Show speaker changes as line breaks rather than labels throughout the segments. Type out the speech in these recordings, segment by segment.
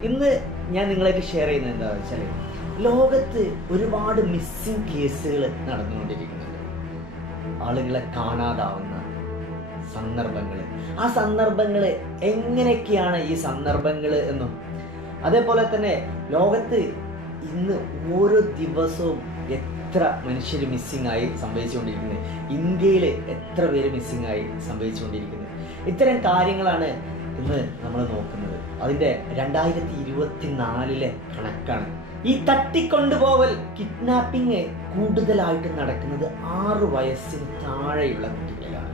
ഇന്ന് ഞാൻ നിങ്ങളായിട്ട് ഷെയർ ചെയ്യുന്നത് എന്താ വെച്ചാൽ ലോകത്ത് ഒരുപാട് മിസ്സിംഗ് കേസുകൾ നടന്നുകൊണ്ടിരിക്കുന്നുണ്ട്. ആളുകളെ കാണാതാവുന്ന സന്ദർഭങ്ങൾ ആ സന്ദർഭങ്ങൾ എങ്ങനെയൊക്കെയാണ് ഈ സന്ദർഭങ്ങൾ എന്നും? അതേപോലെ തന്നെ ലോകത്ത് ഇന്ന് ഓരോ ദിവസവും എത്ര മനുഷ്യർ മിസ്സിംഗ് ആയി സംഭവിച്ചുകൊണ്ടിരിക്കുന്നത് ഇന്ത്യയിൽ എത്ര പേര് മിസ്സിംഗ് ആയി സംഭവിച്ചുകൊണ്ടിരിക്കുന്നത് ഇത്തരം കാര്യങ്ങളാണ് ഇന്ന് നമ്മൾ നോക്കുന്നത്. അതിന്റെ രണ്ടായിരത്തി ഇരുപത്തി നാലിലെ കണക്കാണ്. ഈ തട്ടിക്കൊണ്ടുപോവൽ കിഡ്നാപ്പിംഗ് കൂടുതലായിട്ട് നടക്കുന്നത് ആറു വയസ്സിന് താഴെയുള്ള കുട്ടികളിലാണ്.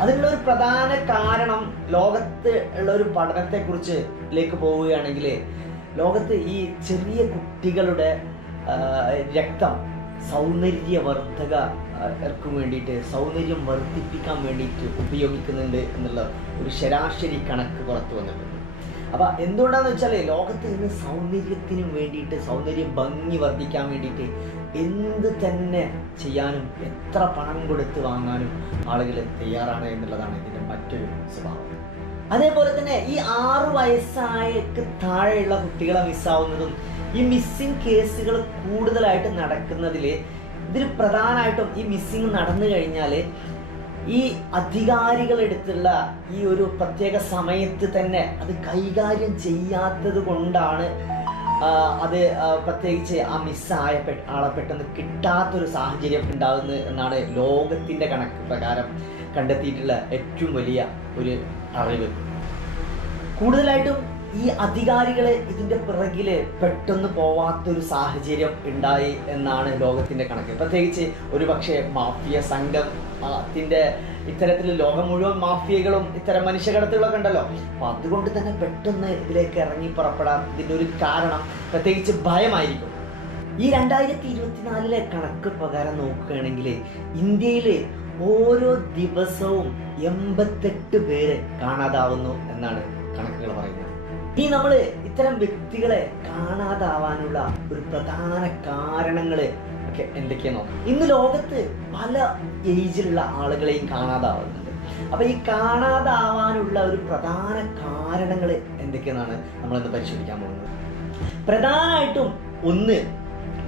അതിനുള്ള ഒരു പ്രധാന കാരണം ലോകത്ത് ഉള്ള ഒരു പഠനത്തെ കുറിച്ച് ലേക്ക് പോവുകയാണെങ്കിൽ ലോകത്ത് ഈ ചെറിയ കുട്ടികളുടെ രക്തം രക്തം സൗന്ദര്യവർദ്ധകർക്ക് വേണ്ടിയിട്ട് സൗന്ദര്യം വർദ്ധിപ്പിക്കാൻ വേണ്ടിയിട്ട് ഉപയോഗിക്കുന്നുണ്ട് എന്നുള്ള ഒരു ശരാശരി കണക്ക് പുറത്തു വന്നിട്ടുണ്ട്. അപ്പൊ എന്തുകൊണ്ടാന്ന് വെച്ചാൽ ലോകത്ത് നിന്ന് സൗന്ദര്യത്തിനും വേണ്ടിയിട്ട് സൗന്ദര്യം ഭംഗി വർദ്ധിക്കാൻ വേണ്ടിയിട്ട് എന്ത് തന്നെ ചെയ്യാനും എത്ര പണം കൊടുത്ത് വാങ്ങാനും ആളുകൾ തയ്യാറാണ് എന്നുള്ളതാണ് ഇതിന്റെ മറ്റൊരു സ്വഭാവം. അതേപോലെ തന്നെ ഈ ആറു വയസ്സായക്ക് താഴെയുള്ള കുട്ടികളെ മിസ്സാവുന്നതും ഈ മിസ്സിങ് കേസുകൾ കൂടുതലായിട്ട് നടക്കുന്നതിൽ ഇതിൽ പ്രധാനമായിട്ടും ഈ മിസ്സിങ് നടന്നു കഴിഞ്ഞാൽ ഈ അധികാരികൾ അധികാരികളെടുത്തുള്ള ഈ ഒരു പ്രത്യേക സമയത്ത് തന്നെ അത് കൈകാര്യം ചെയ്യാത്തത് കൊണ്ടാണ് അത് പ്രത്യേകിച്ച് ആ മിസ്സായ ആളെ പെട്ടെന്ന് കിട്ടാത്തൊരു സാഹചര്യം ഉണ്ടാകുന്നത് എന്നാണ് ലോകത്തിന്റെ കണക്ക് പ്രകാരം കണ്ടെത്തിയിട്ടുള്ള ഏറ്റവും വലിയ ഒരു അറിവ്. കൂടുതലായിട്ടും ഈ അധികാരികളെ ഇതിന്റെ പിറകിൽ പെട്ടെന്ന് പോവാത്തൊരു സാഹചര്യം ഉണ്ടായി എന്നാണ് ലോകത്തിന്റെ കണക്ക്. പ്രത്യേകിച്ച് ഒരു പക്ഷേ മാഫിയ സംഘം ത്തിന്റെ ഇത്തരത്തിൽ ലോകം മുഴുവൻ മാഫിയകളും ഇത്തരം മനുഷ്യകടത്തുകളൊക്കെ ഉണ്ടല്ലോ. അപ്പൊ അതുകൊണ്ട് തന്നെ പെട്ടെന്ന് ഇതിലേക്ക് ഇറങ്ങി പുറപ്പെടാൻ ഇതിന്റെ ഒരു കാരണം പ്രത്യേകിച്ച് ഭയമായിരിക്കും. ഈ രണ്ടായിരത്തി ഇരുപത്തിനാലിലെ കണക്ക് പ്രകാരം നോക്കുകയാണെങ്കിൽ ഇന്ത്യയിൽ ഓരോ ദിവസവും എൺപത്തെട്ട് പേര് കാണാതാവുന്നു എന്നാണ് ഈ നമ്മൾ ഇത്തരം വ്യക്തികളെ കാണാതാവാനുള്ള ഒരു പ്രധാന കാരണങ്ങൾ ഒക്കെ എന്തൊക്കെയാ നോക്കാം. ഇന്ന് ലോകത്ത് പല ഏജിലുള്ള ആളുകളെയും കാണാതാവുന്നുണ്ട്. അപ്പൊ ഈ കാണാതാവാനുള്ള ഒരു പ്രധാന കാരണങ്ങൾ എന്തൊക്കെയെന്നാണ് നമ്മളിന്ന് പരിശോധിക്കാൻ പോകുന്നത്. പ്രധാനമായിട്ടും ഒന്ന്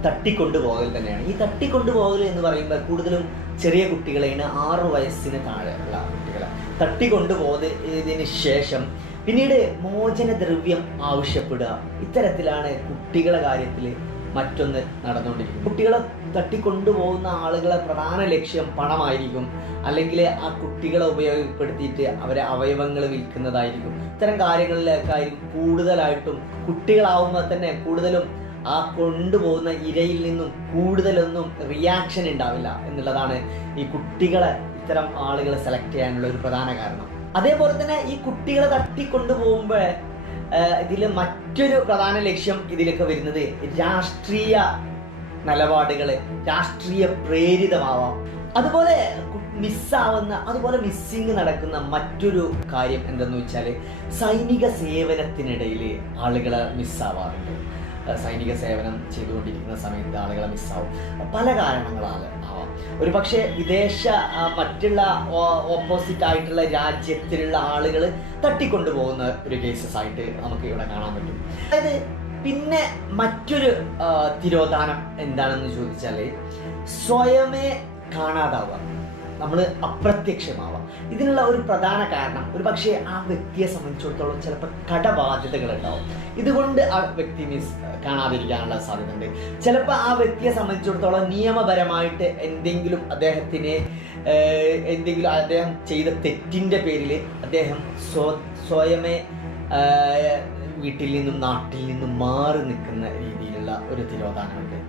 തട്ടിക്കൊണ്ടുപോകൽ തന്നെയാണ്. ഈ തട്ടിക്കൊണ്ടുപോകൽ എന്ന് പറയുമ്പോൾ കൂടുതലും ചെറിയ കുട്ടികളെയാണ് ആറു വയസ്സിന് താഴെയുള്ള കുട്ടികളെ തട്ടിക്കൊണ്ടുപോയതിന് ശേഷം പിന്നീട് മോചന ദ്രവ്യം ആവശ്യപ്പെടുക. ഇത്തരത്തിലാണ് കുട്ടികളെ കാര്യത്തിൽ മറ്റൊന്ന് നടന്നുകൊണ്ടിരിക്കുന്നത്. കുട്ടികളെ തട്ടിക്കൊണ്ടുപോകുന്ന ആളുകളെ പ്രധാന ലക്ഷ്യം പണമായിരിക്കും. അല്ലെങ്കിൽ ആ കുട്ടികളെ ഉപയോഗപ്പെടുത്തിയിട്ട് അവരെ അവയവങ്ങൾ വിൽക്കുന്നതായിരിക്കും. ഇത്തരം കാര്യങ്ങളിലേക്കായിരിക്കും കൂടുതലായിട്ടും കുട്ടികളാവുമ്പോൾ തന്നെ കൂടുതലും ആ കൊണ്ടുപോകുന്ന ഇരയിൽ നിന്നും കൂടുതലൊന്നും റിയാക്ഷൻ ഉണ്ടാവില്ല എന്നുള്ളതാണ് ഈ കുട്ടികളെ ഇത്തരം ആളുകളെ സെലക്ട് ചെയ്യാനുള്ള ഒരു പ്രധാന കാരണം. അതേപോലെ തന്നെ ഈ കുട്ടികളെ തട്ടിക്കൊണ്ടുപോകുമ്പോൾ ഇതിൽ മറ്റൊരു പ്രധാന ലക്ഷ്യം ഇതിലൊക്കെ വരുന്നത് രാഷ്ട്രീയ നിലപാടുകൾ രാഷ്ട്രീയ പ്രേരിതമാവാം. അതുപോലെ മിസ്സാവുന്ന അതുപോലെ മിസ്സിങ് നടക്കുന്ന മറ്റൊരു കാര്യം എന്തെന്ന് വെച്ചാൽ സൈനിക സേവനത്തിനിടയിൽ ആളുകളെ മിസ്സാവാറുണ്ട് സൈനിക സേവനം ചെയ്തുകൊണ്ടിരിക്കുന്ന സമയത്ത് ആളുകളെ മിസ്സാവും പല കാരണങ്ങളാൽ ആവാം. ഒരു പക്ഷേ വിദേശ മറ്റുള്ള ഓപ്പോസിറ്റ് ആയിട്ടുള്ള രാജ്യത്തിലുള്ള ആളുകൾ തട്ടിക്കൊണ്ടുപോകുന്ന ഒരു കേസസ് ആയിട്ട് നമുക്ക് ഇവിടെ കാണാൻ പറ്റും. അതായത് പിന്നെ മറ്റൊരു തിരോധാനം എന്താണെന്ന് ചോദിച്ചാൽ സ്വയമേ കാണാതാവുക. നമ്മൾ അപ്രത്യക്ഷമാവാം. ഇതിനുള്ള ഒരു പ്രധാന കാരണം ഒരു പക്ഷേ ആ വ്യക്തിയെ സംബന്ധിച്ചിടത്തോളം ചിലപ്പോൾ കടബാധ്യതകൾ ഉണ്ടാവും ഇതുകൊണ്ട് ആ വ്യക്തി മിസ് കാണാതിരിക്കാനുള്ള സാധ്യതയുണ്ട്. ചിലപ്പോൾ ആ വ്യക്തിയെ സംബന്ധിച്ചിടത്തോളം നിയമപരമായിട്ട് എന്തെങ്കിലും അദ്ദേഹത്തിന് എന്തെങ്കിലും അദ്ദേഹം ചെയ്ത തെറ്റിന്റെ പേരിൽ അദ്ദേഹം സ്വ സ്വയമേ വീട്ടിൽ നിന്നും നാട്ടിൽ നിന്നും മാറി നിൽക്കുന്ന രീതിയിലുള്ള ഒരു തിരോധാനമുണ്ട്.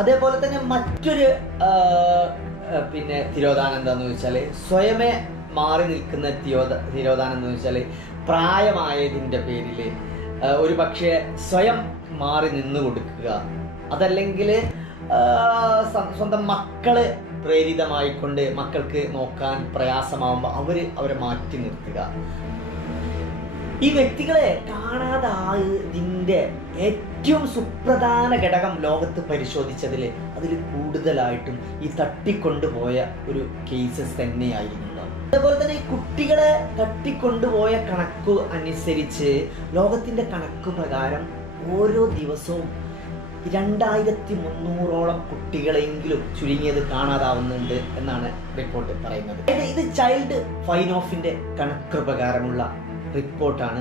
അതേപോലെ തന്നെ മറ്റൊരു പിന്നെ തിരോധാനം എന്താന്ന് വെച്ചാൽ സ്വയമേ മാറി നിൽക്കുന്ന തിരോധ തിരോധാനം എന്ന് വെച്ചാൽ പ്രായമായതിന്റെ പേരിൽ ഒരു പക്ഷേ സ്വയം മാറി നിന്ന് കൊടുക്കുക. അതല്ലെങ്കിൽ സ്വന്തം മക്കൾ പ്രേരിതമായിക്കൊണ്ട് മക്കൾക്ക് നോക്കാൻ പ്രയാസമാവുമ്പോൾ അവർ അവരെ മാറ്റി നിർത്തുക. ഈ വ്യക്തികളെ കാണാതായതിന്റെ ഏറ്റവും സുപ്രധാന ഘടകം ലോകത്ത് പരിശോധിച്ചതിൽ അതിൽ കൂടുതലായിട്ടും ഈ തട്ടിക്കൊണ്ടുപോയ ഒരു കേസസ് തന്നെയായിരുന്നു. അതുപോലെ തന്നെ ഈ കുട്ടികളെ തട്ടിക്കൊണ്ടുപോയ കണക്ക് അനുസരിച്ച് ലോകത്തിന്റെ കണക്ക് പ്രകാരം ഓരോ ദിവസവും രണ്ടായിരത്തി മുന്നൂറോളം കുട്ടികളെങ്കിലും ചുരുങ്ങിയത് കാണാതാവുന്നുണ്ട് എന്നാണ് റിപ്പോർട്ട് പറയുന്നത്. ഇത് ചൈൽഡ് ഫൈൻ ഓഫിന്റെ കണക്ക് പ്രകാരമുള്ള റിപ്പോർട്ടാണ്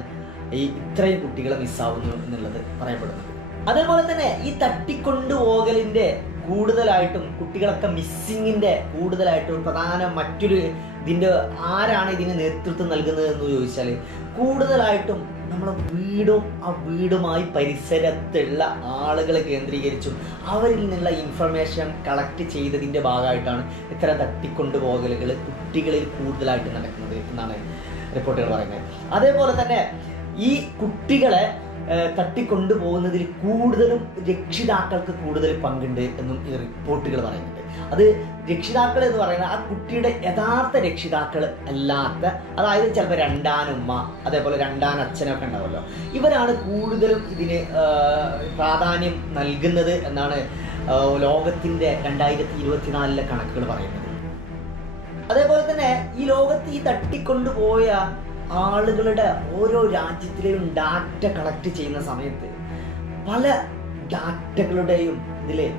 ഈ ഇത്രയും കുട്ടികളെ മിസ്സാവുന്നു എന്നുള്ളത് പറയപ്പെടുന്നു. അതേപോലെ തന്നെ ഈ തട്ടിക്കൊണ്ടുപോകലിന്റെ കൂടുതലായിട്ടും കുട്ടികളൊക്കെ മിസ്സിങ്ങിന്റെ കൂടുതലായിട്ടും പ്രധാന മറ്റൊരു ഇതിന്റെ ആരാണ് ഇതിന് നേതൃത്വം നൽകുന്നത് എന്ന് ചോദിച്ചാൽ കൂടുതലായിട്ടും നമ്മളെ വീടും ആ വീടുമായി പരിസരത്തുള്ള ആളുകളെ കേന്ദ്രീകരിച്ചും അവരിൽ നിന്നുള്ള ഇൻഫർമേഷൻ കളക്ട് ചെയ്തതിന്റെ ഭാഗമായിട്ടാണ് ഇത്തരം തട്ടിക്കൊണ്ടുപോകലുകൾ കുട്ടികളിൽ കൂടുതലായിട്ട് നടക്കുന്നത് എന്നാണ് റിപ്പോർട്ടുകൾ പറയുന്നത്. അതേപോലെ തന്നെ ഈ കുട്ടികളെ തട്ടിക്കൊണ്ടു തട്ടിക്കൊണ്ടുപോകുന്നതിൽ കൂടുതലും രക്ഷിതാക്കൾക്ക് കൂടുതൽ പങ്കുണ്ട് എന്നും ഈ റിപ്പോർട്ടുകൾ പറയുന്നുണ്ട്. അത് രക്ഷിതാക്കൾ എന്ന് പറയുന്നത് ആ കുട്ടിയുടെ യഥാർത്ഥ രക്ഷിതാക്കൾ അല്ലാത്ത അതായത് ചിലപ്പോൾ രണ്ടാനുമ്മ അതേപോലെ രണ്ടാൻ അച്ഛനൊക്കെ ഉണ്ടാവുമല്ലോ. ഇവരാണ് കൂടുതലും ഇതിന് പ്രാധാന്യം നൽകുന്നത് എന്നാണ് ലോകത്തിന്റെ രണ്ടായിരത്തി ഇരുപത്തിനാലിലെ കണക്കുകൾ പറയുന്നത്. അതേപോലെ തന്നെ ഈ ലോകത്ത് ഈ തട്ടിക്കൊണ്ടുപോയ ആളുകളുടെ ഓരോ രാജ്യത്തിലെയും ഡാറ്റ കളക്ട് ചെയ്യുന്ന സമയത്ത് പല ഡാറ്റകളുടെയും ഇതിൽ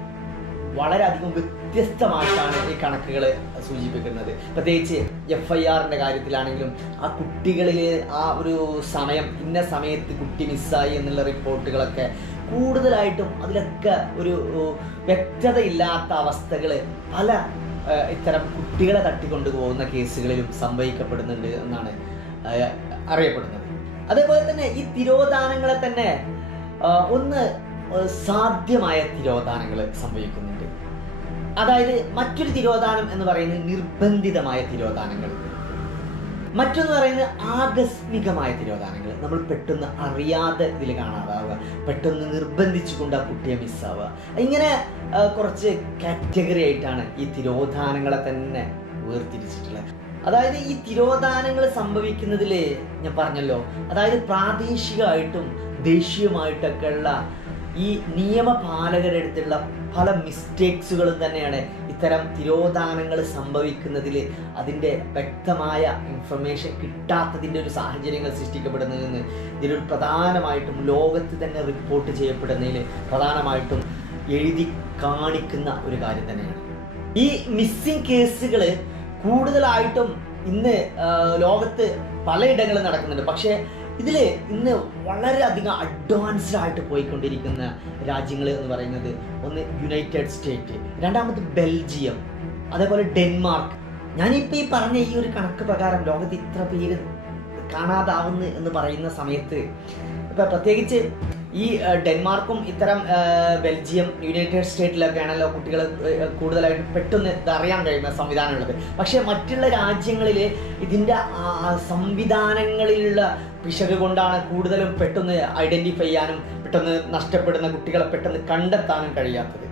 വളരെയധികം വ്യത്യസ്തമായിട്ടാണ് ഈ കണക്കുകൾ സൂചിപ്പിക്കുന്നത്. പ്രത്യേകിച്ച് എഫ് ഐ ആറിന്റെ കാര്യത്തിലാണെങ്കിലും ആ കുട്ടികളിൽ ആ ഒരു സമയം ഇന്ന സമയത്ത് കുട്ടി മിസ്സായി എന്നുള്ള റിപ്പോർട്ടുകളൊക്കെ കൂടുതലായിട്ടും അതിലൊക്കെ ഒരു വ്യക്തതയില്ലാത്ത അവസ്ഥകൾ പല ഇത്തരം കുട്ടികളെ തട്ടിക്കൊണ്ടു പോകുന്ന കേസുകളിലും സംഭവിക്കപ്പെടുന്നുണ്ട് എന്നാണ് അറിയപ്പെടുന്നത്. അതേപോലെ തന്നെ ഈ തിരോധാനങ്ങളെ തന്നെ ഒന്ന് സാധ്യമായ തിരോധാനങ്ങൾ സംഭവിക്കുന്നുണ്ട്. അതായത് മറ്റൊരു തിരോധാനം എന്ന് പറയുന്നത് നിർബന്ധിതമായ തിരോധാനങ്ങൾ മറ്റൊന്ന് പറയുന്നത് ആകസ്മികമായ തിരോധാനങ്ങൾ നമ്മൾ പെട്ടെന്ന് അറിയാതെ ഇതിൽ കാണാതാവുക പെട്ടെന്ന് നിർബന്ധിച്ചുകൊണ്ട് ആ കുട്ടിയെ മിസ്സാവുക. ഇങ്ങനെ കുറച്ച് കാറ്റഗറി ആയിട്ടാണ് ഈ തിരോധാനങ്ങളെ തന്നെ വേർതിരിച്ചിട്ടുള്ളത്. അതായത് ഈ തിരോധാനങ്ങൾ സംഭവിക്കുന്നതിൽ ഞാൻ പറഞ്ഞല്ലോ. അതായത് പ്രാദേശികമായിട്ടും ദേശീയമായിട്ടൊക്കെ ഉള്ള ഈ നിയമപാലകരുടെ അടുത്തുള്ള പല മിസ്റ്റേക്സുകളും തന്നെയാണ് ഇത്തരം തിരോധാനങ്ങൾ സംഭവിക്കുന്നതിൽ അതിന്റെ വ്യക്തമായ ഇൻഫർമേഷൻ കിട്ടാത്തതിന്റെ ഒരു സാഹചര്യങ്ങൾ സൃഷ്ടിക്കപ്പെടുന്നതെന്ന് ഇതിലൊരു പ്രധാനമായിട്ടും ലോകത്ത് തന്നെ റിപ്പോർട്ട് ചെയ്യപ്പെടുന്നതിൽ പ്രധാനമായിട്ടും എഴുതി കാണിക്കുന്ന ഒരു കാര്യം തന്നെയാണ്. ഈ മിസ്സിംഗ് കേസുകൾ കൂടുതലായിട്ടും ഇന്ന് ലോകത്ത് പലയിടങ്ങളിൽ നടക്കുന്നുണ്ട്. പക്ഷേ ഇതിൽ ഇന്ന് വളരെയധികം അഡ്വാൻസ്ഡ് ആയിട്ട് പോയിക്കൊണ്ടിരിക്കുന്ന രാജ്യങ്ങൾ എന്ന് പറയുന്നത് ഒന്ന് യുണൈറ്റഡ് സ്റ്റേറ്റ് രണ്ടാമത് ബെൽജിയം അതേപോലെ ഡെൻമാർക്ക്. ഞാനിപ്പോൾ ഈ പറഞ്ഞ ഈ ഒരു കണക്ക് പ്രകാരം ലോകത്ത് ഇത്ര പേര് കാണാതാവുന്നു എന്ന് പറയുന്ന സമയത്ത് ഇപ്പം പ്രത്യേകിച്ച് ഈ ഡെൻമാർക്കും ഇത്തരം ബെൽജിയം യുണൈറ്റഡ് സ്റ്റേറ്റിലൊക്കെ ആണല്ലോ കുട്ടികൾ കൂടുതലായിട്ട് പെട്ടെന്ന് ഇതറിയാൻ കഴിയുന്ന സംവിധാനമുള്ളത് പക്ഷേ മറ്റുള്ള രാജ്യങ്ങളിൽ ഇതിന്റെ സംവിധാനങ്ങളിലുള്ള പിശക് കൊണ്ടാണ് കൂടുതലും പെട്ടെന്ന് ഐഡന്റിഫൈ ചെയ്യാനും പെട്ടെന്ന് നഷ്ടപ്പെടുന്ന കുട്ടികളെ പെട്ടെന്ന് കണ്ടെത്താനും കഴിയാത്തത്.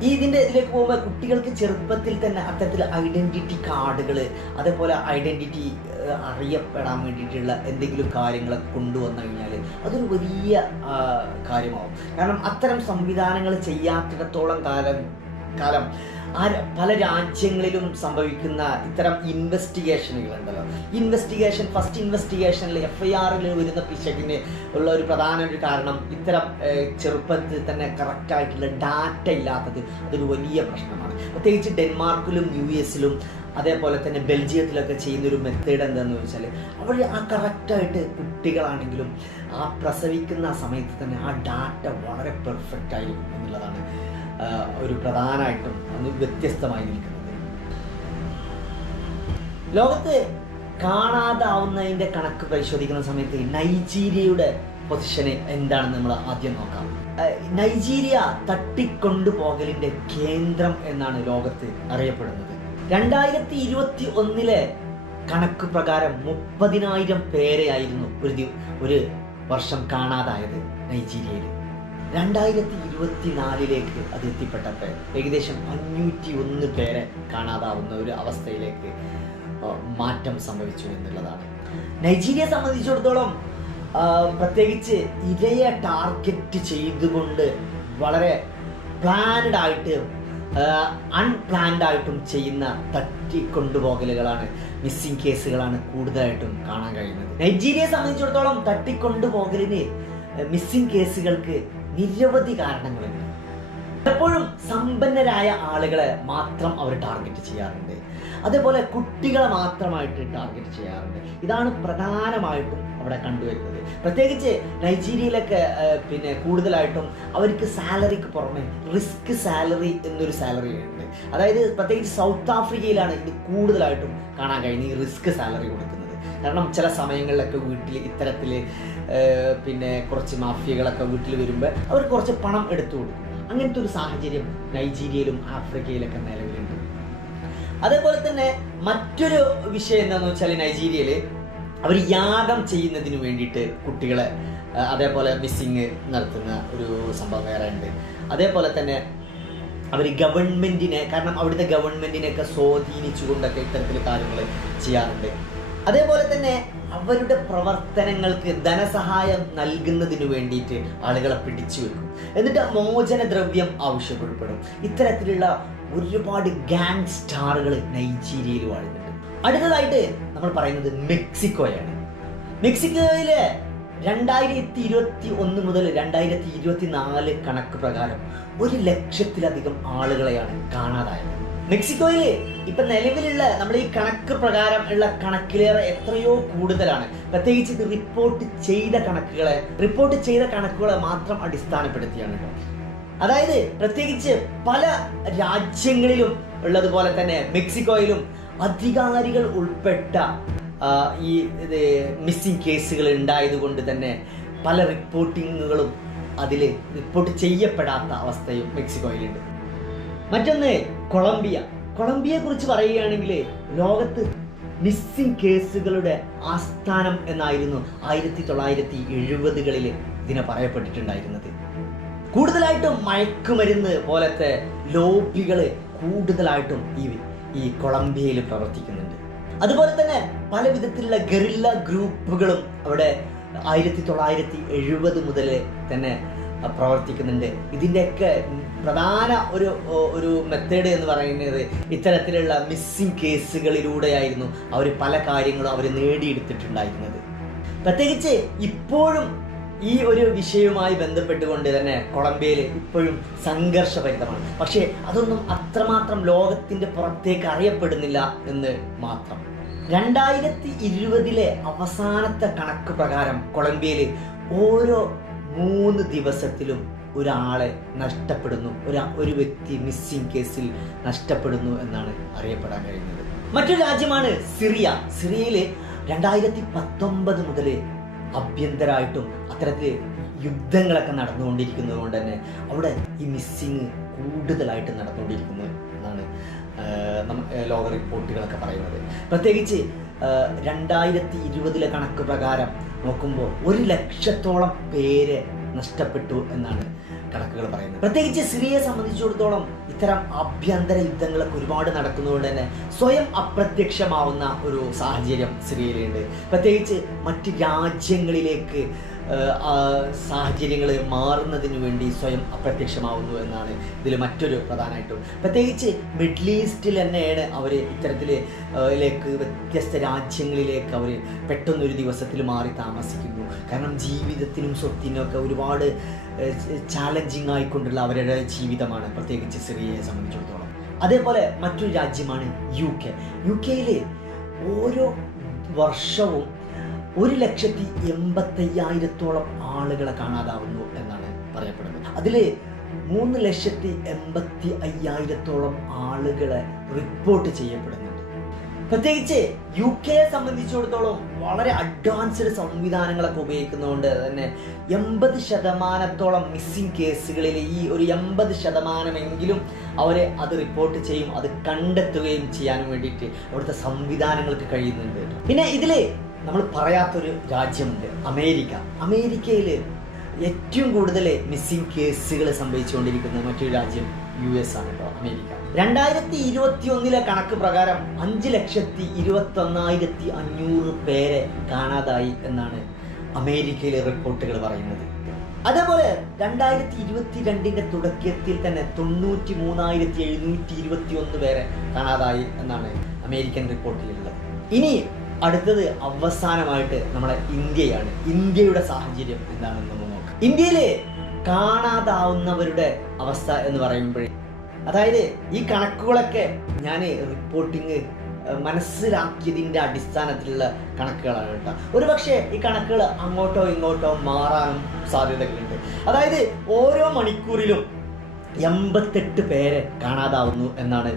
ഈ ഇതിന്റെ ഇതിലേക്ക് പോകുമ്പോൾ കുട്ടികൾക്ക് ചെറുപ്പത്തിൽ തന്നെ അത്തരത്തിൽ ഐഡന്റിറ്റി കാർഡുകൾ അതേപോലെ ഐഡന്റിറ്റി അറിയപ്പെടാൻ വേണ്ടിയിട്ടുള്ള എന്തെങ്കിലും കാര്യങ്ങളൊക്കെ കൊണ്ടുവന്നു കഴിഞ്ഞാൽ അതൊരു വലിയ കാര്യമാവും. കാരണം അത്തരം സംവിധാനങ്ങൾ ചെയ്യാത്തിടത്തോളം കാലം കാലം. ആ പല രാജ്യങ്ങളിലും സംഭവിക്കുന്ന ഇത്തരം ഇൻവെസ്റ്റിഗേഷനുകൾ ഉണ്ടല്ലോ ഇൻവെസ്റ്റിഗേഷൻ ഫസ്റ്റ് ഇൻവെസ്റ്റിഗേഷനിൽ എഫ് ഐ ആറിൽ വരുന്ന പിശകിന് ഉള്ള ഒരു പ്രധാന ഒരു കാരണം ഇത്തരം ചെറുപ്പത്തിൽ തന്നെ കറക്റ്റായിട്ടുള്ള ഡാറ്റ ഇല്ലാത്തത് അതൊരു വലിയ പ്രശ്നമാണ്. പ്രത്യേകിച്ച് ഡെൻമാർക്കിലും യു എസിലും അതേപോലെ തന്നെ ബെൽജിയത്തിലൊക്കെ ചെയ്യുന്നൊരു മെത്തേഡ് എന്താണെന്ന് വെച്ചാൽ അവർ ആ കറക്റ്റായിട്ട് കുട്ടികളാണെങ്കിലും ആ പ്രസവിക്കുന്ന സമയത്ത് തന്നെ ആ ഡാറ്റ വളരെ പെർഫെക്റ്റ് ആയിരിക്കും എന്നുള്ളതാണ് ഒരു പ്രധാനമായിട്ടും അന്ന് വ്യത്യസ്തമായി നിൽക്കുന്നത്. ലോകത്ത് കാണാതാവുന്നതിന്റെ കണക്ക് പരിശോധിക്കുന്ന സമയത്ത് നൈജീരിയയുടെ പൊസിഷന് എന്താണെന്ന് നമ്മൾ ആദ്യം നോക്കാം. നൈജീരിയ തട്ടിക്കൊണ്ടുപോകലിന്റെ കേന്ദ്രം എന്നാണ് ലോകത്ത് അറിയപ്പെടുന്നത്. രണ്ടായിരത്തി ഇരുപത്തി ഒന്നിലെ കണക്ക് പ്രകാരം മുപ്പതിനായിരം പേരെയായിരുന്നു ഒരു ഒരു വർഷം കാണാതായത് നൈജീരിയയിൽ. രണ്ടായിരത്തി ഇരുപത്തിനാലിലേക്ക് അത് എത്തിപ്പെട്ടപ്പോൾ ഏകദേശം അഞ്ഞൂറ്റി ഒന്ന് പേരെ കാണാതാവുന്ന ഒരു അവസ്ഥയിലേക്ക് മാറ്റം സംഭവിച്ചു എന്നുള്ളതാണ്. നൈജീരിയ സംബന്ധിച്ചിടത്തോളം പ്രത്യേകിച്ച് ഇരയെ ടാർഗറ്റ് ചെയ്തുകൊണ്ട് വളരെ പ്ലാൻഡ് ആയിട്ട് അൺപ്ലാൻഡ് ആയിട്ടും ചെയ്യുന്ന തട്ടിക്കൊണ്ടുപോകലുകളാണ് മിസ്സിംഗ് കേസുകളാണ് കൂടുതലായിട്ടും കാണാൻ കഴിയുന്നത്. നൈജീരിയയെ സംബന്ധിച്ചിടത്തോളം തട്ടിക്കൊണ്ടുപോകലിന് മിസ്സിംഗ് കേസുകൾക്ക് നിരവധി കാരണങ്ങളുണ്ട് പലപ്പോഴും സമ്പന്നരായ ആളുകളെ മാത്രം അവർ ടാർഗറ്റ് ചെയ്യാറുണ്ട്. അതേപോലെ കുട്ടികളെ മാത്രമായിട്ട് ടാർഗറ്റ് ചെയ്യാറുണ്ട്. ഇതാണ് പ്രധാനമായിട്ടും അവിടെ കണ്ടുവരുന്നത്. പ്രത്യേകിച്ച് നൈജീരിയയിലൊക്കെ പിന്നെ കൂടുതലായിട്ടും അവർക്ക് സാലറിക്ക് പുറമെ റിസ്ക് സാലറി എന്നൊരു സാലറി ഉണ്ട്. അതായത് പ്രത്യേകിച്ച് സൗത്ത് ആഫ്രിക്കയിലാണ് ഇത് കൂടുതലായിട്ടും കാണാൻ കഴിയുന്നത് ഈ റിസ്ക് സാലറി കൊടുക്കുന്നത്. കാരണം ചില സമയങ്ങളിലൊക്കെ വീട്ടിൽ ഇത്തരത്തിൽ പിന്നെ കുറച്ച് മാഫിയകളൊക്കെ വീട്ടിൽ വരുമ്പോൾ അവർ കുറച്ച് പണം എടുത്തു കൊടുക്കും. അങ്ങനത്തെ ഒരു സാഹചര്യം നൈജീരിയയിലും ആഫ്രിക്കയിലൊക്കെ നിലവിലുണ്ട്. അതേപോലെ തന്നെ മറ്റൊരു വിഷയം എന്താണെന്ന് വെച്ചാൽ നൈജീരിയയിൽ അവർ യാഗം ചെയ്യുന്നതിന് വേണ്ടിയിട്ട് കുട്ടികളെ അതേപോലെ മിസ്സിങ് നടത്തുന്ന ഒരു സംഭവം വേറെ ഉണ്ട്. അതേപോലെ തന്നെ അവർ ഗവൺമെന്റിനെ കാരണം അവിടുത്തെ ഗവൺമെന്റിനെയൊക്കെ സ്വാധീനിച്ചുകൊണ്ടൊക്കെ ഇത്തരത്തിൽ കാര്യങ്ങൾ ചെയ്യാറുണ്ട്. അതേപോലെ തന്നെ അവരുടെ പ്രവർത്തനങ്ങൾക്ക് ധനസഹായം നൽകുന്നതിന് വേണ്ടിയിട്ട് ആളുകളെ പിടിച്ചു വെക്കും. എന്നിട്ട് മോചന ദ്രവ്യം ആവശ്യപ്പെടും. ഇത്തരത്തിലുള്ള ഒരുപാട് ഗാങ് സ്റ്റാറുകൾ നൈജീരിയയിൽ വാഴുന്നുണ്ട്. അടുത്തതായിട്ട് നമ്മൾ പറയുന്നത് മെക്സിക്കോയാണ്. മെക്സിക്കോയിലെ രണ്ടായിരത്തി ഇരുപത്തി ഒന്ന് മുതൽ രണ്ടായിരത്തി ഇരുപത്തി നാല് കണക്ക് പ്രകാരം ഒരു ലക്ഷത്തിലധികം ആളുകളെയാണ് കാണാതായത്. മെക്സിക്കോയിൽ ഇപ്പൊ നിലവിലുള്ള നമ്മൾ ഈ കണക്ക് പ്രകാരം ഉള്ള കണക്കിലേറെ എത്രയോ കൂടുതലാണ്. പ്രത്യേകിച്ച് ഇത് റിപ്പോർട്ട് ചെയ്ത കണക്കുകളെ റിപ്പോർട്ട് ചെയ്ത കണക്കുകളെ മാത്രം അടിസ്ഥാനപ്പെടുത്തിയാണ് അതായത് പ്രത്യേകിച്ച് പല രാജ്യങ്ങളിലും ഉള്ളതുപോലെ തന്നെ മെക്സിക്കോയിലും അധികാരികൾ ഉൾപ്പെട്ട ഈ ഇത് മിസ്സിംഗ് കേസുകൾ ഉണ്ടായതുകൊണ്ട് തന്നെ പല റിപ്പോർട്ടിങ്ങുകളും അതിൽ റിപ്പോർട്ട് ചെയ്യപ്പെടാത്ത അവസ്ഥയും മെക്സിക്കോയിലുണ്ട്. മറ്റൊന്ന് കൊളംബിയ. കൊളംബിയയെ കുറിച്ച് പറയുകയാണെങ്കിൽ ലോകത്ത് മിസ്സിംഗ് കേസുകളുടെ ആസ്ഥാനം എന്നായിരുന്നു ആയിരത്തി തൊള്ളായിരത്തി എഴുപതുകളിൽ ഇതിനെ പറയപ്പെട്ടിട്ടുണ്ടായിരുന്നത്. കൂടുതലായിട്ടും മയക്കുമരുന്ന് പോലത്തെ ലോബികൾ കൂടുതലായിട്ടും ഈ ഈ കൊളംബിയയിൽ പ്രവർത്തിക്കുന്നുണ്ട്. അതുപോലെ തന്നെ പല വിധത്തിലുള്ള ഗറില്ല ഗ്രൂപ്പുകളും അവിടെ ആയിരത്തി തൊള്ളായിരത്തി എഴുപത് മുതൽ തന്നെ പ്രവർത്തിക്കുന്നുണ്ട്. ഇതിന്റെയൊക്കെ പ്രധാന ഒരു ഒരു മെത്തേഡ് എന്ന് പറയുന്നത് ഇത്തരത്തിലുള്ള മിസ്സിംഗ് കേസുകളിലൂടെയായിരുന്നു അവർ പല കാര്യങ്ങളും അവർ നേടിയെടുത്തിട്ടുണ്ടായിരുന്നത്. പ്രത്യേകിച്ച് ഇപ്പോഴും ഈ ഒരു വിഷയവുമായി ബന്ധപ്പെട്ടുകൊണ്ട് തന്നെ കൊളംബിയയിൽ ഇപ്പോഴും സംഘർഷഭരിതമാണ്. പക്ഷേ അതൊന്നും അത്രമാത്രം ലോകത്തിന്റെ പുറത്തേക്ക് അറിയപ്പെടുന്നില്ല എന്ന് മാത്രം. രണ്ടായിരത്തി ഇരുപതിലെ അവസാനത്തെ കണക്ക് പ്രകാരം കൊളംബിയയിൽ ഓരോ മൂന്ന് ദിവസത്തിലും ഒരാളെ നഷ്ടപ്പെടുന്നു. ഒരു ഒരു വ്യക്തി മിസ്സിംഗ് കേസിൽ നഷ്ടപ്പെടുന്നു എന്നാണ് അറിയപ്പെടാൻ കഴിയുന്നത്. മറ്റൊരു രാജ്യമാണ് സിറിയ. സിറിയയിലെ രണ്ടായിരത്തി പത്തൊമ്പത് മുതൽ ആഭ്യന്തരമായിട്ടും അത്തരത്തിൽ യുദ്ധങ്ങളൊക്കെ നടന്നുകൊണ്ടിരിക്കുന്നത് കൊണ്ട് തന്നെ അവിടെ ഈ മിസ്സിങ് കൂടുതലായിട്ട് നടന്നുകൊണ്ടിരിക്കുന്നു എന്നാണ് ലോക റിപ്പോർട്ടുകളൊക്കെ പറയുന്നത്. പ്രത്യേകിച്ച് രണ്ടായിരത്തി ഇരുപതിലെ കണക്ക് പ്രകാരം നോക്കുമ്പോൾ ഒരു ലക്ഷത്തോളം പേര് നഷ്ടപ്പെട്ടു എന്നാണ് കണക്കുകൾ പറയുന്നത്. പ്രത്യേകിച്ച് സിറിയയെ സംബന്ധിച്ചിടത്തോളം ഇത്തരം ആഭ്യന്തര യുദ്ധങ്ങളൊക്കെ ഒരുപാട് നടക്കുന്നതുകൊണ്ട് തന്നെ സ്വയം അപ്രത്യക്ഷമാവുന്ന ഒരു സാഹചര്യം സിറിയയിലുണ്ട്. പ്രത്യേകിച്ച് മറ്റ് രാജ്യങ്ങളിലേക്ക് സാഹചര്യങ്ങൾ മാറുന്നതിന് വേണ്ടി സ്വയം അപ്രത്യക്ഷമാവുന്നു എന്നാണ് ഇതിൽ മറ്റൊരു പ്രധാനമായിട്ടും. പ്രത്യേകിച്ച് മിഡിൽ ഈസ്റ്റിൽ തന്നെയാണ് അവർ ഇത്തരത്തിൽ ലേക്ക് വ്യത്യസ്ത രാജ്യങ്ങളിലേക്ക് അവർ പെട്ടെന്നൊരു ദിവസത്തിൽ മാറി താമസിക്കുന്നു. കാരണം ജീവിതത്തിനും സ്വത്തിനൊക്കെ ഒരുപാട് ചാലഞ്ചിങ് ആയിക്കൊണ്ടുള്ള അവരുടെ ജീവിതമാണ് പ്രത്യേകിച്ച് സിറിയയെ സംബന്ധിച്ചിടത്തോളം. അതേപോലെ മറ്റൊരു രാജ്യമാണ് യു കെ. യു കെയിൽ ഓരോ വർഷവും ഒരു ലക്ഷത്തി എൺപത്തയ്യായിരത്തോളം ആളുകളെ കാണാതാവുന്നു എന്നാണ് പറയപ്പെടുന്നത്. അതിൽ മൂന്ന് ലക്ഷത്തി എൺപത്തി അയ്യായിരത്തോളം ആളുകളെ റിപ്പോർട്ട് ചെയ്യപ്പെടുന്നുണ്ട്. പ്രത്യേകിച്ച് യു കെയെ സംബന്ധിച്ചിടത്തോളം വളരെ അഡ്വാൻസ്ഡ് സംവിധാനങ്ങളൊക്കെ ഉപയോഗിക്കുന്നതുകൊണ്ട് തന്നെ എൺപത് ശതമാനത്തോളം മിസ്സിംഗ് കേസുകളിൽ ഈ ഒരു എൺപത് ശതമാനമെങ്കിലും അവരെ അത് റിപ്പോർട്ട് ചെയ്യും അത് കണ്ടെത്തുകയും ചെയ്യാനും വേണ്ടിയിട്ട് അവിടുത്തെ സംവിധാനങ്ങൾക്ക് കഴിയുന്നുണ്ട്. പിന്നെ ഇതിൽ നമ്മൾ പറയാത്തൊരു രാജ്യമുണ്ട് അമേരിക്ക. അമേരിക്കയിൽ ഏറ്റവും കൂടുതൽ മിസ്സിംഗ് കേസുകൾ സംഭവിച്ചുകൊണ്ടിരിക്കുന്ന മറ്റൊരു രാജ്യം യു എസ് ആണ് കേട്ടോ അമേരിക്ക. രണ്ടായിരത്തി ഇരുപത്തി ഒന്നിലെ കണക്ക് പ്രകാരം അഞ്ച് ലക്ഷത്തി ഇരുപത്തി ഒന്നായിരത്തി അഞ്ഞൂറ് പേരെ കാണാതായി എന്നാണ് അമേരിക്കയിലെ റിപ്പോർട്ടുകൾ പറയുന്നത്. അതേപോലെ രണ്ടായിരത്തി ഇരുപത്തി രണ്ടിന്റെ തുടക്കത്തിൽ തന്നെ തൊണ്ണൂറ്റി മൂന്നായിരത്തി എഴുന്നൂറ്റി ഇരുപത്തി ഒന്ന് പേരെ കാണാതായി എന്നാണ് അമേരിക്കൻ റിപ്പോർട്ടിലുള്ളത് ഇനി അടുത്തത് അവസാനമായിട്ട് നമ്മുടെ ഇന്ത്യയാണ്. ഇന്ത്യയുടെ സാഹചര്യം എന്താണെന്ന് നമ്മൾ നോക്കാം. ഇന്ത്യയിലെ കാണാതാവുന്നവരുടെ അവസ്ഥ എന്ന് പറയുമ്പോഴേ അതായത് ഈ കണക്കുകളൊക്കെ ഞാൻ റിപ്പോർട്ടിങ് മനസ്സിലാക്കിയതിന്റെ അടിസ്ഥാനത്തിലുള്ള കണക്കുകളാണ് കേട്ടോ. ഒരു പക്ഷേ ഈ കണക്കുകൾ അങ്ങോട്ടോ ഇങ്ങോട്ടോ മാറാനും സാധ്യതകളുണ്ട്. അതായത് ഓരോ മണിക്കൂറിലും എൺപത്തെട്ട് പേരെ കാണാതാവുന്നു എന്നാണ്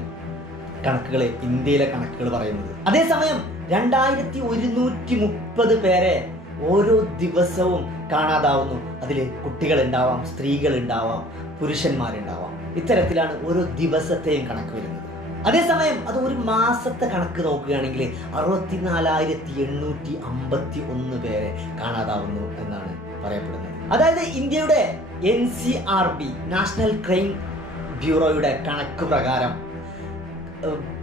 കണക്കുകൾ ഇന്ത്യയിലെ കണക്കുകൾ പറയുന്നത്. അതേസമയം രണ്ടായിരത്തി ഒരുന്നൂറ്റി മുപ്പത് പേരെ ഓരോ ദിവസവും കാണാതാവുന്നു. അതിൽ കുട്ടികൾ കുട്ടികളുണ്ടാവാം സ്ത്രീകളുണ്ടാവാം പുരുഷന്മാരുണ്ടാവാം. ഇത്തരത്തിലാണ് ഓരോ ദിവസത്തെയും കണക്ക് വരുന്നത്. അതേസമയം അത് ഒരു മാസത്തെ കണക്ക് നോക്കുകയാണെങ്കിൽ അറുപത്തിനാലായിരത്തി എണ്ണൂറ്റി അമ്പത്തി ഒന്ന് പേരെ കാണാതാവുന്നു എന്നാണ് പറയപ്പെടുന്നത്. അതായത് ഇന്ത്യയുടെ N C R B national crime ബ്യൂറോയുടെ കണക്ക് പ്രകാരം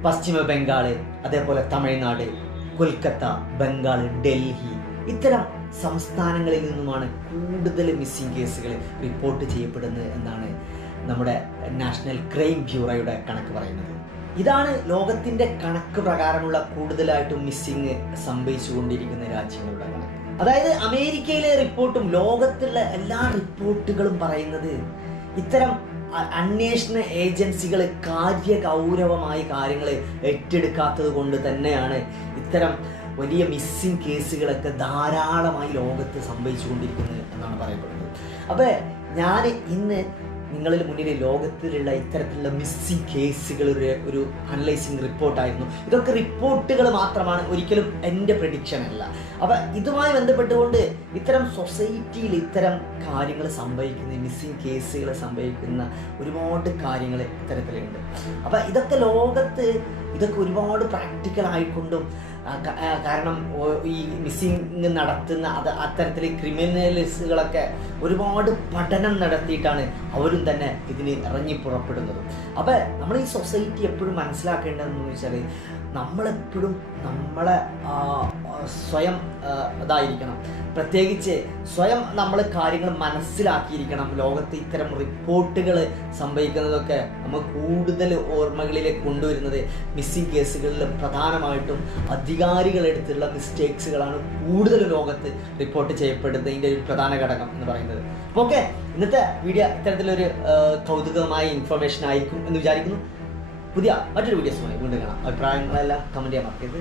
പശ്ചിമ ബംഗാൾ അതേപോലെ തമിഴ്നാട് കൊൽക്കത്ത ബംഗാൾ ഡൽഹി ഇത്തരം സംസ്ഥാനങ്ങളിൽ നിന്നുമാണ് കൂടുതൽ മിസ്സിംഗ് കേസുകൾ റിപ്പോർട്ട് ചെയ്യപ്പെടുന്നത് എന്നാണ് നമ്മുടെ നാഷണൽ ക്രൈം ബ്യൂറോയുടെ കണക്ക് പറയുന്നത്. ഇതാണ് ലോകത്തിന്റെ കണക്ക് പ്രകാരമുള്ള കൂടുതലായിട്ടും മിസ്സിങ് സംഭവിച്ചുകൊണ്ടിരിക്കുന്ന രാജ്യങ്ങളുടെ കണക്ക്. അതായത് അമേരിക്കയിലെ റിപ്പോർട്ടും ലോകത്തുള്ള എല്ലാ റിപ്പോർട്ടുകളും പറയുന്നത് ഇത്തരം അന്വേഷണ ഏജൻസികൾ കാര്യഗൗരവമായി കാര്യങ്ങൾ ഏറ്റെടുക്കാത്തത് കൊണ്ട് തന്നെയാണ് ഇത്തരം വലിയ മിസ്സിംഗ് കേസുകളൊക്കെ ധാരാളമായി ലോകത്ത് സംഭവിച്ചുകൊണ്ടിരിക്കുന്നത് എന്നാണ് പറയപ്പെടുന്നത്. അപ്പോൾ ഞാൻ ഇന്ന് നിങ്ങളിൽ മുന്നിൽ ലോകത്തിലുള്ള ഇത്തരത്തിലുള്ള മിസ്സിംഗ് കേസുകൾ ഒരു ഒരു അനലൈസിങ് റിപ്പോർട്ടായിരുന്നു ഇതൊക്കെ റിപ്പോർട്ടുകൾ മാത്രമാണ് ഒരിക്കലും എന്റെ പ്രഡിക്ഷൻ അല്ല. അപ്പം ഇതുമായി ബന്ധപ്പെട്ടുകൊണ്ട് ഇത്തരം സൊസൈറ്റിയിൽ ഇത്തരം കാര്യങ്ങൾ സംഭവിക്കുന്ന മിസ്സിംഗ് കേസുകൾ സംഭവിക്കുന്ന ഒരുപാട് കാര്യങ്ങൾ ഇത്തരത്തിലുണ്ട്. അപ്പം ഇതൊക്കെ ലോകത്ത് ഇതൊക്കെ ഒരുപാട് പ്രാക്ടിക്കൽ ആയിക്കൊണ്ടും കാരണം ഈ മിസ്സിങ് നടത്തുന്ന അത് അത്തരത്തിൽ ക്രിമിനലിസ്റ്റുകളൊക്കെ ഒരുപാട് പഠനം നടത്തിയിട്ടാണ് അവരും തന്നെ ഇതിന് ഇറങ്ങി പുറപ്പെടുന്നത്. അപ്പം നമ്മൾ ഈ സൊസൈറ്റി എപ്പോഴും മനസ്സിലാക്കേണ്ടതെന്ന് വെച്ചാൽ നമ്മളെപ്പോഴും നമ്മളെ സ്വയം ഇതായിരിക്കണം. പ്രത്യേകിച്ച് സ്വയം നമ്മൾ കാര്യങ്ങൾ മനസ്സിലാക്കിയിരിക്കണം. ലോകത്ത് ഇത്തരം റിപ്പോർട്ടുകൾ സംഭവിക്കുന്നതൊക്കെ നമ്മൾ കൂടുതൽ ഓർമ്മകളിലേക്ക് കൊണ്ടുവരുന്നത് മിസ്സിംഗ് കേസുകളിൽ പ്രധാനമായിട്ടും അധികാരികളെടുത്തുള്ള മിസ്റ്റേക്സുകളാണ് കൂടുതൽ ലോകത്ത് റിപ്പോർട്ട് ചെയ്യപ്പെടുന്നതിന്റെ ഒരു പ്രധാന ഘടകം എന്ന് പറയുന്നത്. അപ്പോൾ ഓക്കെ ഇന്നത്തെ വീഡിയോ ഇത്തരത്തിലൊരു കൗതുകമായ ഇൻഫർമേഷൻ ആയിരിക്കും എന്ന് വിചാരിക്കുന്നു. പുതിയ മറ്റൊരു വീഡിയോസുമായി വീണ്ടും കാണാം. അഭിപ്രായങ്ങളെല്ലാം കമന്റ് ചെയ്യാൻ മറക്കരുത്.